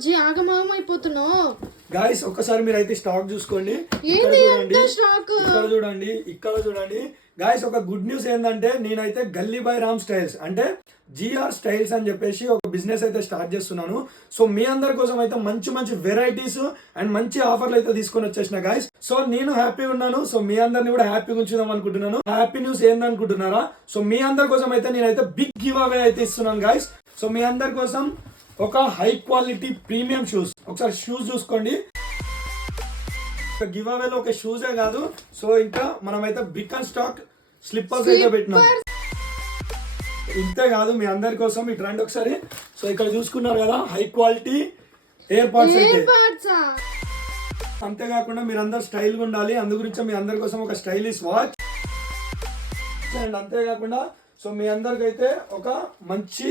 బుజ్జి ఆగమాగం అయిపోతున్నావు. గాయస్ ఒక్కసారి మీరు అయితే స్టాక్ చూసుకోండి. ఇక్కడ చూడండి గాయస్. ఒక గుడ్ న్యూస్ ఏంటంటే నేనైతే గల్లీ బై రామ్ స్టైల్స్ అంటే జిఆర్ స్టైల్స్ అని చెప్పేసి ఒక బిజినెస్ అయితే స్టార్ట్ చేస్తున్నాను. సో మీ అందరి కోసం అయితే మంచి మంచి వెరైటీస్ అండ్ మంచి ఆఫర్లు అయితే తీసుకొని వచ్చేసిన గాయస్. సో నేను హ్యాపీగా ఉన్నాను. సో మీ అందరిని కూడా హ్యాపీగా ఉంచుదాం అనుకుంటున్నాను. హ్యాపీ న్యూస్ ఏందనుకుంటున్నారా? సో మీ అందరి కోసం అయితే నేనైతే బిగ్ గివ్ అవే అయితే ఇస్తున్నాను గాయస్. సో మీ అందరి కోసం ఒక హై క్వాలిటీ ప్రీమియం షూస్. ఒకసారి షూస్ చూసుకోండి. గివ్ అవేలో ఒక షూసే కాదు, సో ఇంకా మనమైతే బిగ్ అండ్ స్టాక్ స్లిప్పర్స్ అయితే పెట్టినాం. ఇంతే కాదు, మీ అందరి కోసం ఇటు రండి ఒకసారి. సో ఇక్కడ చూసుకున్నారు కదా హై క్వాలిటీ ఎయిర్ పాడ్స్ అయితే. అంతేకాకుండా మీరు అందరు స్టైల్ గా ఉండాలి, అందు గురించి మీ అందరి కోసం ఒక స్టైలిష్ వాచ్. అండ్ అంతేకాకుండా సో మీ అందరికైతే ఒక మంచి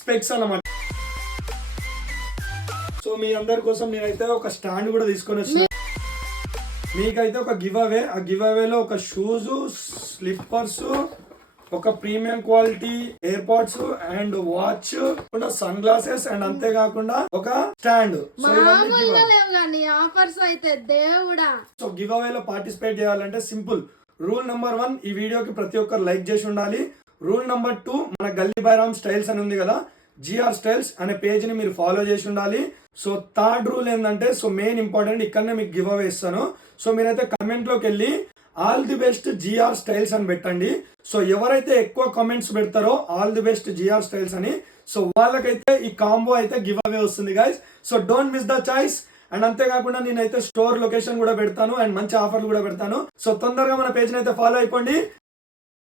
స్పెక్స్ అన్నమాట. సో మీ అందరి కోసం నేనైతే ఒక స్టాండ్ కూడా తీసుకొని వచ్చిన. మీకైతే ఒక గివ్ అవే. ఆ గివ్ అవేలో ఒక షూస్, స్లిప్పర్స్, ఒక premium quality AirPods and watch, sunglasses and అంతేకాకుండా ఒక స్టాండ్. సో గివ్ అవేలో పార్టిసిపేట్ చేయాలంటే సింపుల్. రూల్ నెంబర్ 1, ఈ వీడియోకి ప్రతి ఒక్కరు లైక్ చేసి ఉండాలి. రూల్ నెంబర్ 2, మన గల్లీ బై రామ్ స్టైల్స్ అని ఉంది కదా, జిఆర్ స్టైల్స్ అనే పేజ్ ని మీరు ఫాలో చేసి ఉండాలి. సో థర్డ్ రూల్ ఏంటంటే, సో మెయిన్ ఇంపార్టెంట్, ఇక్కడనే మీకు గివ్ అవే ఇస్తాను. సో మీరైతే కమెంట్ లోకి వెళ్ళి all the best G R styles అని పెట్టండి. సో ఎవరైతే ఎక్కువ కామెంట్స్ పెడతారో all the best G R styles అని, సో వాళ్ళకైతే ఈ కాంబో అయితే గివ్ అవే వస్తుంది guys. So don't miss the choice. And అంతేకాకుండా నేనైతే స్టోర్ లొకేషన్ కూడా పెడతాను అండ్ మంచి ఆఫర్లు కూడా పెడతాను. సో తొందరగా మన పేజ్ అయితే ఫాలో అయిపోండి.